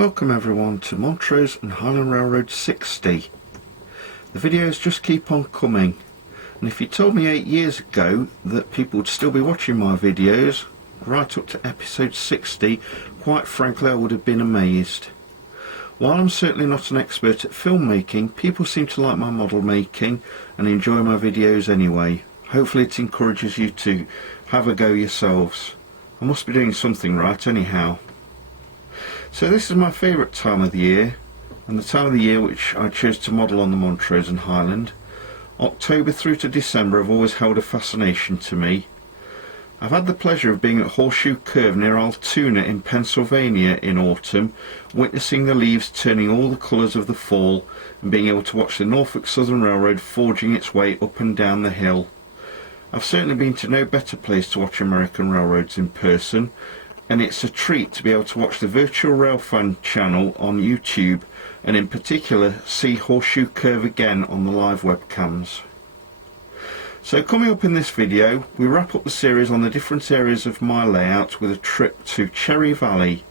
Welcome everyone to Montrose and Highland Railroad 60. The videos just keep on coming, and if you told me 8 years ago that people would still be watching my videos right up to episode 60, quite frankly I would have been amazed. While I'm certainly not an expert at filmmaking, people seem to like my model making and enjoy my videos anyway. Hopefully it encourages you to have a go yourselves. I must be doing something right anyhow. So this is my favourite time of the year, and the time of the year which I chose to model on the Montrose and Highland. October through to December have always held a fascination to me. I've had the pleasure of being at Horseshoe Curve near Altoona in Pennsylvania in autumn, witnessing the leaves turning all the colours of the fall and being able to watch the Norfolk Southern Railroad forging its way up and down the hill. I've certainly been to no better place to watch American railroads in person, and it's a treat to be able to watch the Virtual Railfan channel on YouTube, and in particular see Horseshoe Curve again on the live webcams. So coming up in this video, we wrap up the series on the different areas of my layout with a trip to Cherry Valley.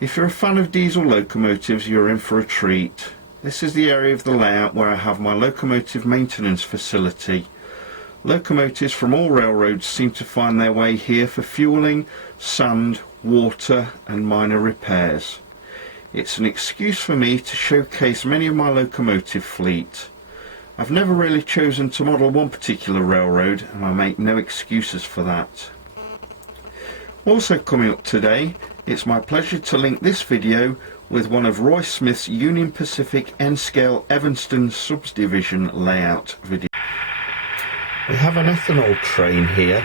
If you're a fan of diesel locomotives, you're in for a treat. This is the area of the layout where I have my locomotive maintenance facility. Locomotives from all railroads seem to find their way here for fueling, sand, water and minor repairs. It's an excuse for me to showcase many of my locomotive fleet. I've never really chosen to model one particular railroad, and I make no excuses for that. Also coming up today, it's my pleasure to link this video with one of Roy Smith's Union Pacific N-Scale Evanston Subdivision layout videos. We have an ethanol train here,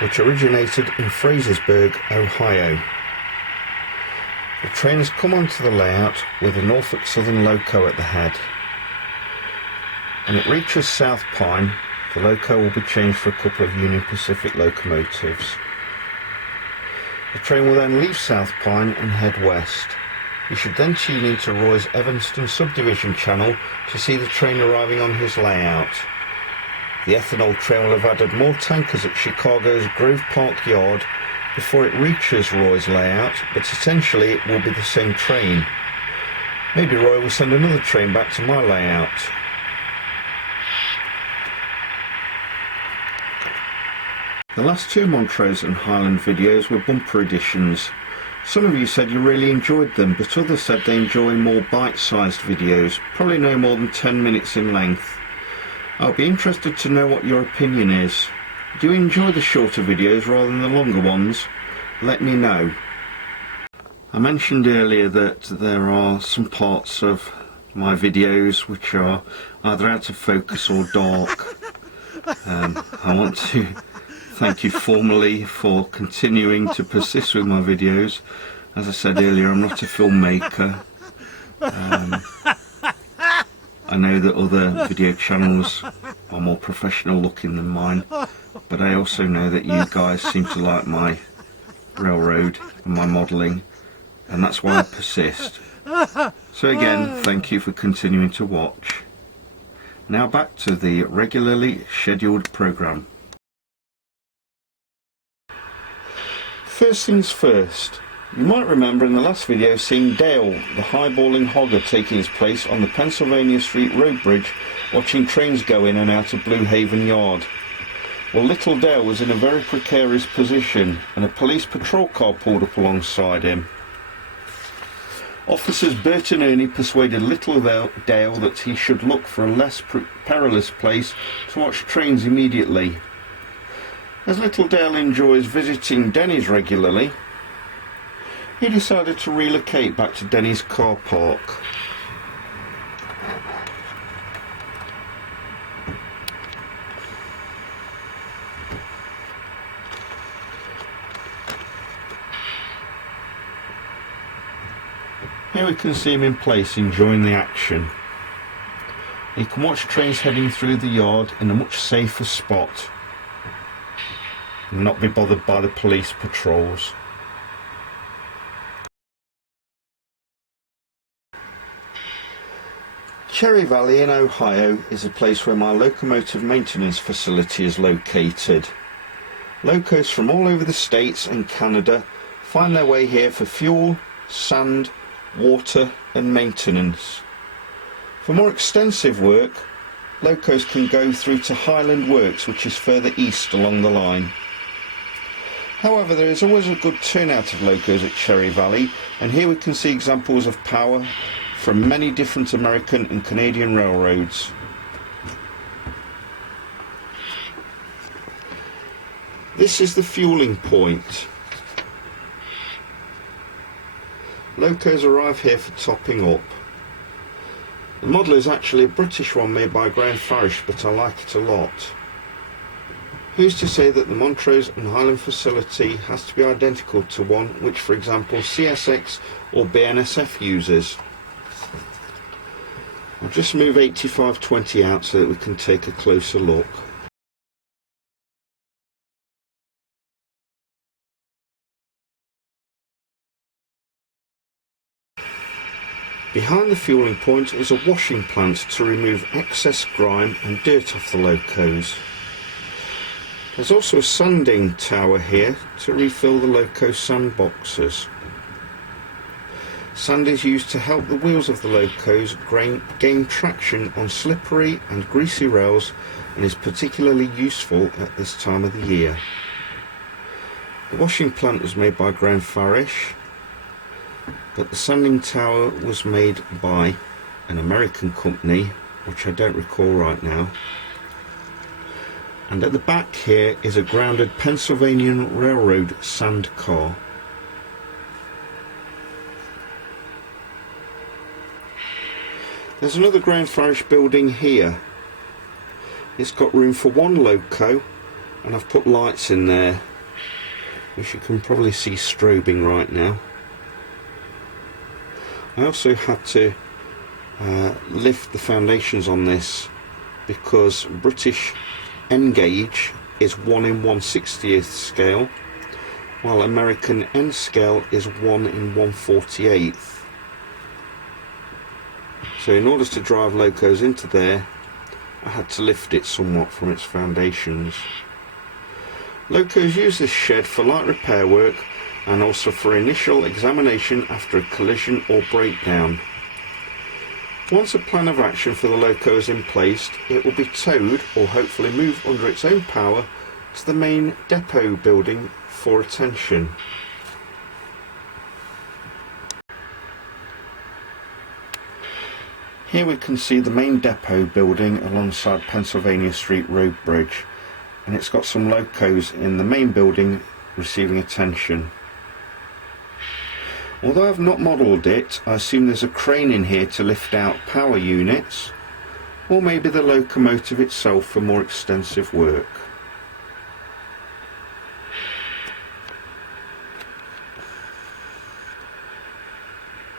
which originated in Frasersburg, Ohio. The train has come onto the layout with a Norfolk Southern loco at the head. When it reaches South Pine, the loco will be changed for a couple of Union Pacific locomotives. The train will then leave South Pine and head west. You should then tune into Roy's Evanston Subdivision channel to see the train arriving on his layout. The ethanol train will have added more tankers at Chicago's Grove Park Yard before it reaches Roy's layout, but essentially it will be the same train. Maybe Roy will send another train back to my layout. The last two Montrose and Highland videos were bumper editions. Some of you said you really enjoyed them, but others said they enjoy more bite-sized videos, probably no more than 10 minutes in length. I'll be interested to know what your opinion is. Do you enjoy the shorter videos rather than the longer ones? Let me know. I mentioned earlier that there are some parts of my videos which are either out of focus or dark. I want to thank you formally for continuing to persist with my videos. As I said earlier, I'm not a filmmaker. I know that other video channels are more professional looking than mine, but I also know that you guys seem to like my railroad and my modelling, and that's why I persist. So again, thank you for continuing to watch. Now back to the regularly scheduled programme. First things first. You might remember in the last video seeing Dale, the highballing hogger, taking his place on the Pennsylvania Street Road Bridge, watching trains go in and out of Blue Haven Yard. Well, little Dale was in a very precarious position, and a police patrol car pulled up alongside him. Officers Bert and Ernie persuaded little Dale that he should look for a less perilous place to watch trains immediately. As little Dale enjoys visiting Denny's regularly, he decided to relocate back to Denny's car park. Here we can see him in place enjoying the action. He can watch trains heading through the yard in a much safer spot and not be bothered by the police patrols. Cherry Valley in Ohio is a place where my locomotive maintenance facility is located. Locos from all over the States and Canada find their way here for fuel, sand, water and maintenance. For more extensive work, locos can go through to Highland Works, which is further east along the line. However, there is always a good turnout of locos at Cherry Valley, and here we can see examples of power from many different American and Canadian railroads. This is the fueling point. Locos arrive here for topping up. The model is actually a British one made by Graham Farish, but I like it a lot. Who's to say that the Montrose and Highland facility has to be identical to one which, for example, CSX or BNSF uses? I'll just move 8520 out so that we can take a closer look. Behind the fueling point is a washing plant to remove excess grime and dirt off the locos. There's also a sanding tower here to refill the loco sand boxes. Sand is used to help the wheels of the locos gain traction on slippery and greasy rails, and is particularly useful at this time of the year. The washing plant was made by Graham Farish, but the sanding tower was made by an American company, which I don't recall right now. And at the back here is a grounded Pennsylvania Railroad sand car. There's another Graham Farish building here. It's got room for one loco, and I've put lights in there, which you can probably see strobing right now. I also had to lift the foundations on this because British N gauge is 1 in 1/60th scale, while American N scale is 1 in 1/48th. So in order to drive locos into there, I had to lift it somewhat from its foundations. Locos use this shed for light repair work and also for initial examination after a collision or breakdown. Once a plan of action for the loco is in place, it will be towed or hopefully moved under its own power to the main depot building for attention. Here we can see the main depot building alongside Pennsylvania Street Road Bridge, and it's got some locos in the main building receiving attention. Although I've not modelled it, I assume there's a crane in here to lift out power units, or maybe the locomotive itself for more extensive work.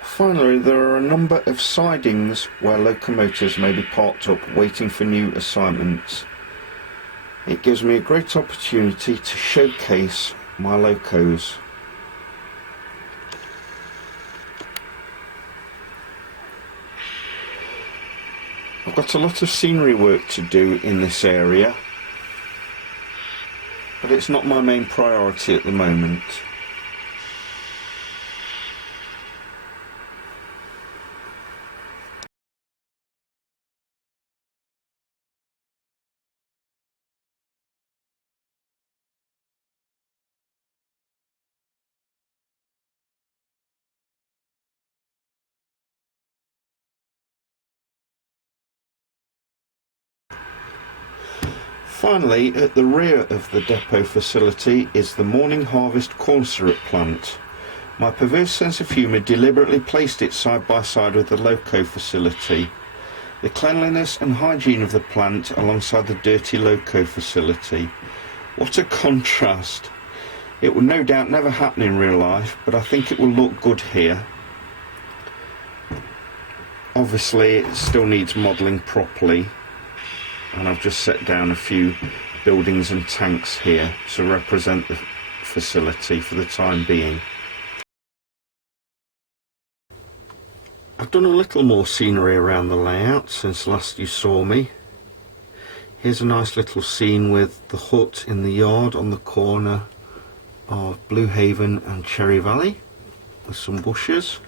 Finally, there are a number of sidings where locomotives may be parked up waiting for new assignments. It gives me a great opportunity to showcase my locos. I've got a lot of scenery work to do in this area, but it's not my main priority at the moment. Finally, at the rear of the depot facility is the Morning Harvest corn syrup plant. My perverse sense of humour deliberately placed it side by side with the loco facility. The cleanliness and hygiene of the plant alongside the dirty loco facility. What a contrast! It will no doubt never happen in real life, but I think it will look good here. Obviously it still needs modelling properly, and I've just set down a few buildings and tanks here to represent the facility for the time being. I've done a little more scenery around the layout since last you saw me. Here's a nice little scene with the hut in the yard on the corner of Blue Haven and Cherry Valley with some bushes.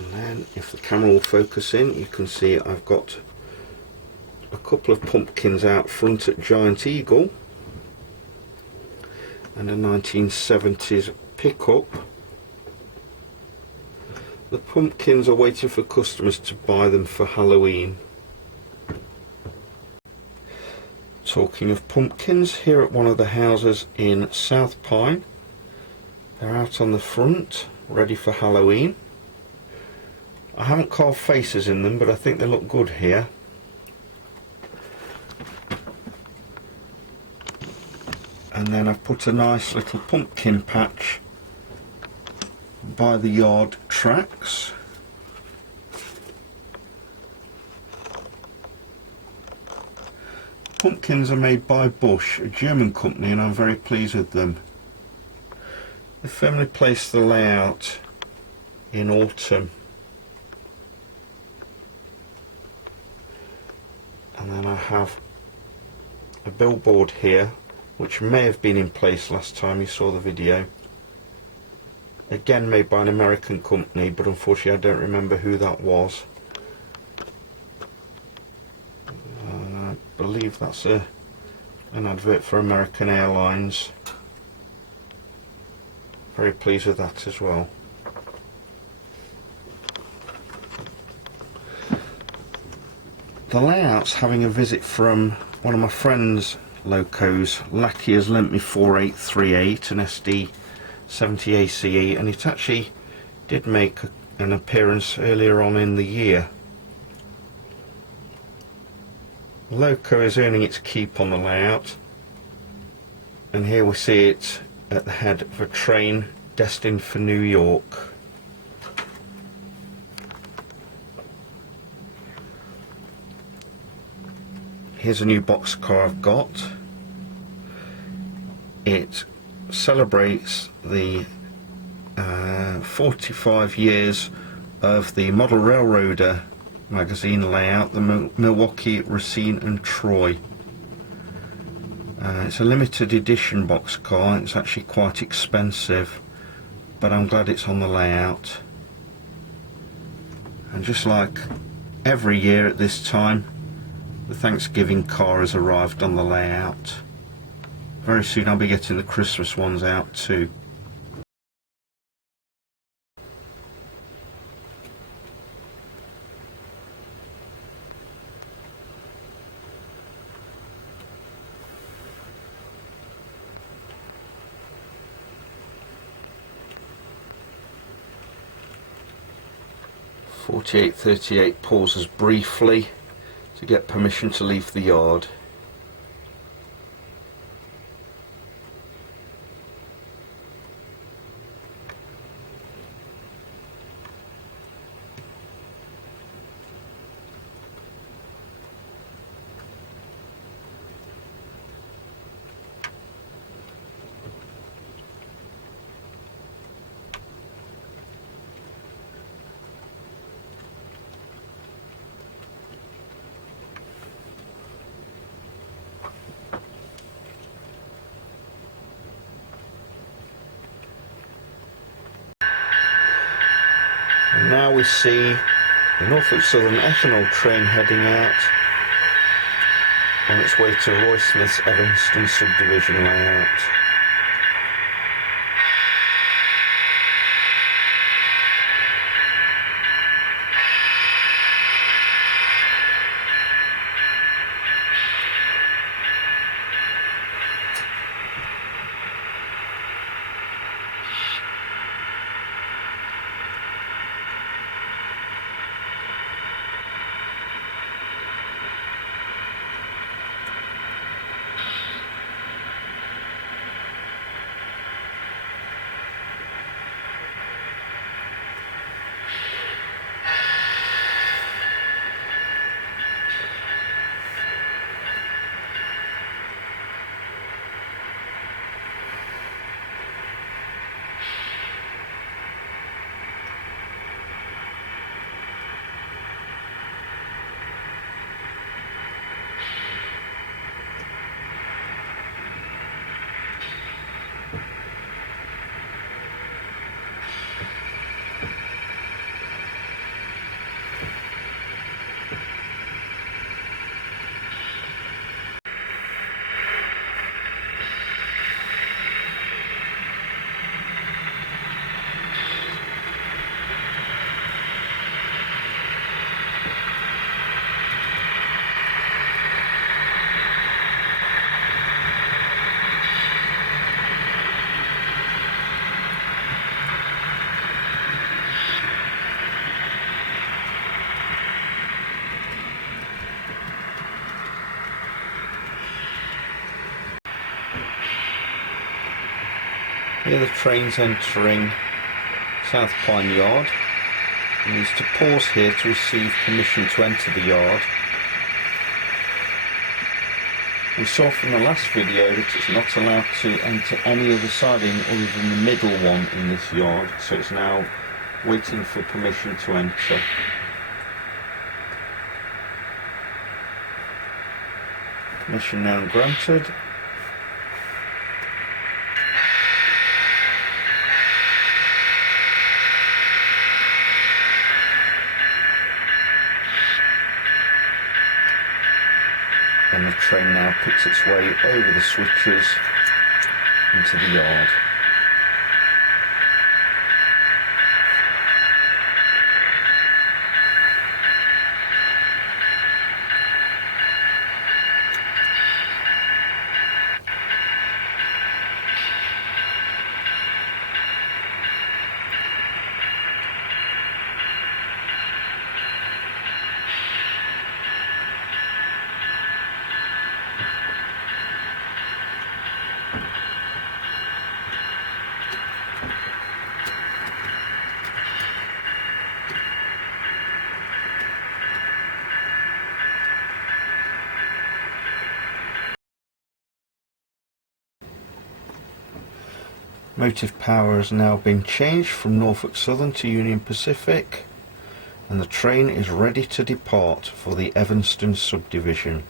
And then if the camera will focus in, you can see I've got a couple of pumpkins out front at Giant Eagle and a 1970s pickup. The pumpkins are waiting for customers to buy them for Halloween. Talking of pumpkins, here at one of the houses in South Pine, they're out on the front ready for Halloween. I haven't carved faces in them, but I think they look good here. And then I've put a nice little pumpkin patch by the yard tracks. Pumpkins are made by Bush, a German company, and I'm very pleased with them. They firmly placed the layout in autumn. And then I have a billboard here, which may have been in place last time you saw the video. Again made by an American company, but unfortunately I don't remember who that was. I believe that's an advert for American Airlines. Very pleased with that as well. The layout's having a visit from one of my friend's locos. Lackey has lent me 4838, an SD 70 ACE, and it actually did make an appearance earlier on in the year. Loco is earning its keep on the layout, and here we see it at the head of a train destined for New York. Here's a new boxcar I've got. It celebrates the 45 years of the Model Railroader magazine layout, the Milwaukee, Racine and Troy. It's a limited edition boxcar. It's actually quite expensive, but I'm glad it's on the layout. And just like every year at this time, the Thanksgiving car has arrived on the layout. Very soon I'll be getting the Christmas ones out too. .4838 pauses briefly to get permission to leave the yard. And now we see the Norfolk Southern ethanol train heading out on its way to Roy Smith's Evanston subdivision layout. Here the train's entering South Pine Yard. It needs to pause here to receive permission to enter the yard. We saw from the last video that it's not allowed to enter any other siding other than the middle one in this yard, so it's now waiting for permission to enter. Permission now granted. And the train now picks its way over the switches into the yard. Motive power has now been changed from Norfolk Southern to Union Pacific, and the train is ready to depart for the Evanston subdivision.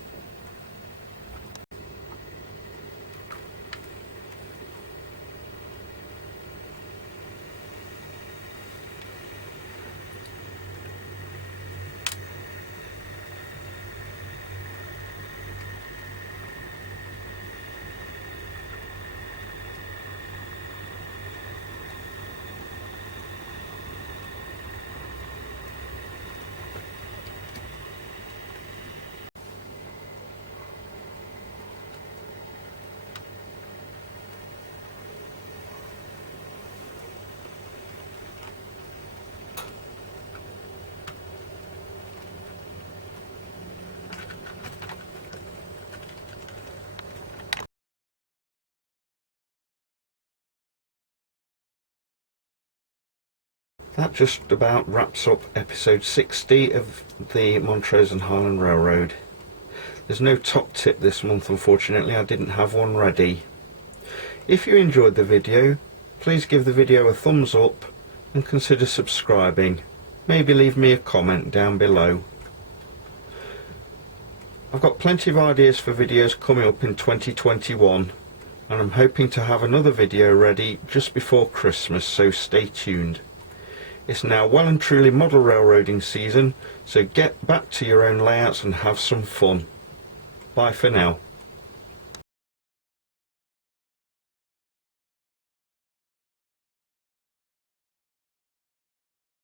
That just about wraps up episode 60 of the Montrose and Highland Railroad. There's no top tip this month, unfortunately. I didn't have one ready. If you enjoyed the video, please give the video a thumbs up and consider subscribing. Maybe leave me a comment down below. I've got plenty of ideas for videos coming up in 2021, and I'm hoping to have another video ready just before Christmas, so stay tuned. It's now well and truly model railroading season, so get back to your own layouts and have some fun. Bye for now.